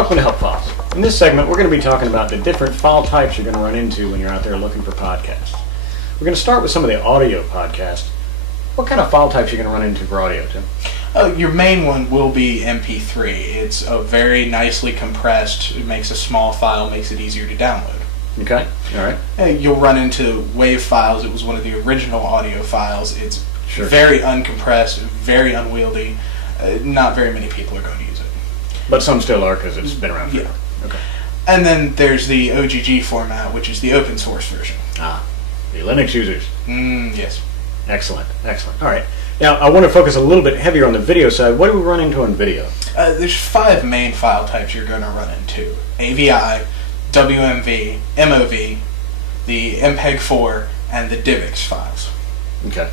Welcome to Help Files. In this segment, we're going to be talking about the different file types you're going to run into when you're out there looking for podcasts. We're going to start with some of the audio podcasts. What kind of file types are you going to run into for audio, Tim? Your main one will be MP3. It's a very nicely compressed, it makes a small file, makes it easier to download. Okay, all right. You'll run into WAV files. It was one of the original audio files. It's Sure. very uncompressed, very unwieldy. Not very many people are going to use it. But some still are because it's been around forever. Yeah. Okay. And then there's the OGG format, which is the open source version. Ah, the Linux users. Yes. Excellent, excellent. All right. Now, I want to focus a little bit heavier on the video side. What do we run into on video? There's 5 main file types you're going to run into. AVI, WMV, MOV, the MPEG-4, and the DivX files. Okay.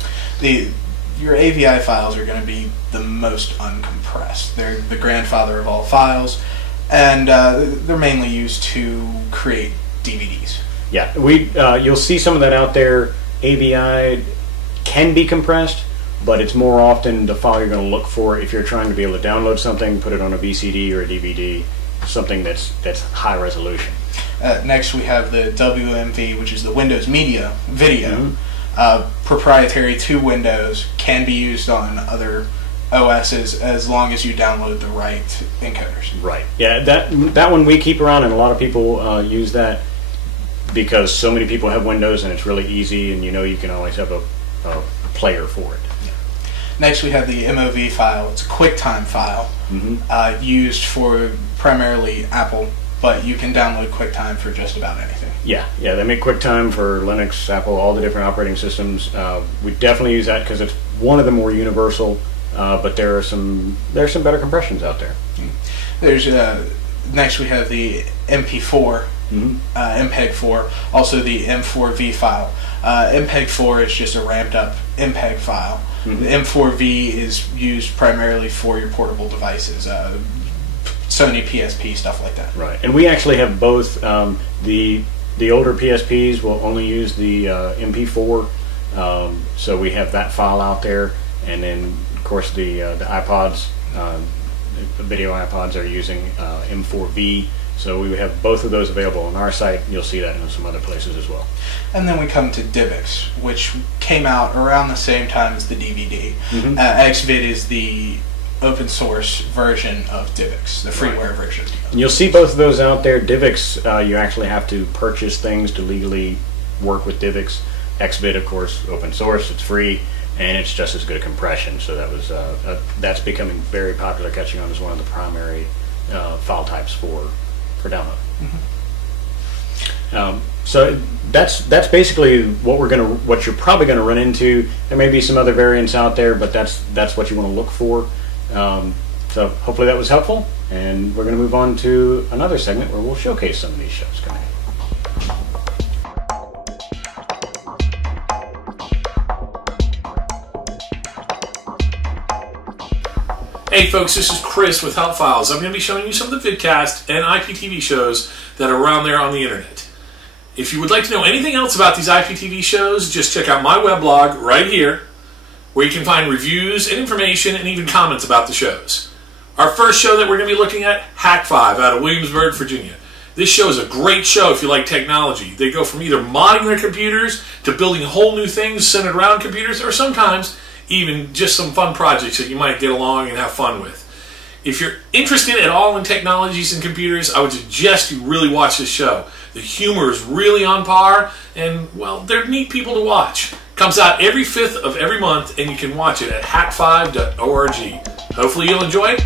Your AVI files are going to be the most uncompressed. They're the grandfather of all files, and they're mainly used to create DVDs. Yeah, you'll see some of that out there. AVI can be compressed, but it's more often the file you're going to look for if you're trying to be able to download something, put it on a VCD or a DVD, something that's high resolution. Next we have the WMV, which is the Windows Media Video. Mm-hmm. Proprietary to Windows, can be used on other OSs as long as you download the right encoders. Right. Yeah, that one we keep around, and a lot of people use that because so many people have Windows and it's really easy, and you can always have a player for it. Yeah. Next we have the MOV file. It's a QuickTime file, mm-hmm. Used for primarily Apple, but you can download QuickTime for just about anything. Yeah, they make QuickTime for Linux, Apple, all the different operating systems. We definitely use that because it's one of the more universal, but there are some better compressions out there. There's next we have the MP4, mm-hmm. MPEG-4, also the M4V file. MPEG-4 is just a ramped up MPEG file. Mm-hmm. The M4V is used primarily for your portable devices. Sony PSP, stuff like that. Right, and we actually have both. The older PSPs will only use the MP4, so we have that file out there, and then of course the iPods, the video iPods are using M4V, so we would have both of those available on our site. You'll see that in some other places as well. And then we come to DivX, which came out around the same time as the DVD. Mm-hmm. XVID is the open source version of DivX, the freeware version. And you'll see both of those out there. DivX, you actually have to purchase things to legally work with DivX. XVID, of course, open source, it's free, and it's just as good a compression. So that's becoming very popular, catching on as one of the primary file types for download. Mm-hmm. So that's basically what you're probably gonna run into. There may be some other variants out there, but that's what you want to look for. So hopefully that was helpful, and we're going to move on to another segment where we'll showcase some of these shows coming up. Hey folks, this is Chris with Help Files. I'm going to be showing you some of the vidcast and IPTV shows that are around there on the internet. If you would like to know anything else about these IPTV shows, just check out my weblog right here, where you can find reviews and information and even comments about the shows. Our first show that we're going to be looking at, Hack 5 out of Williamsburg, Virginia. This show is a great show if you like technology. They go from either modding their computers to building whole new things centered around computers, or sometimes even just some fun projects that you might get along and have fun with. If you're interested at all in technologies and computers, I would suggest you really watch this show. The humor is really on par, and, well, they're neat people to watch. Comes out every 5th of every month, and you can watch it at hack5.org. Hopefully you'll enjoy it.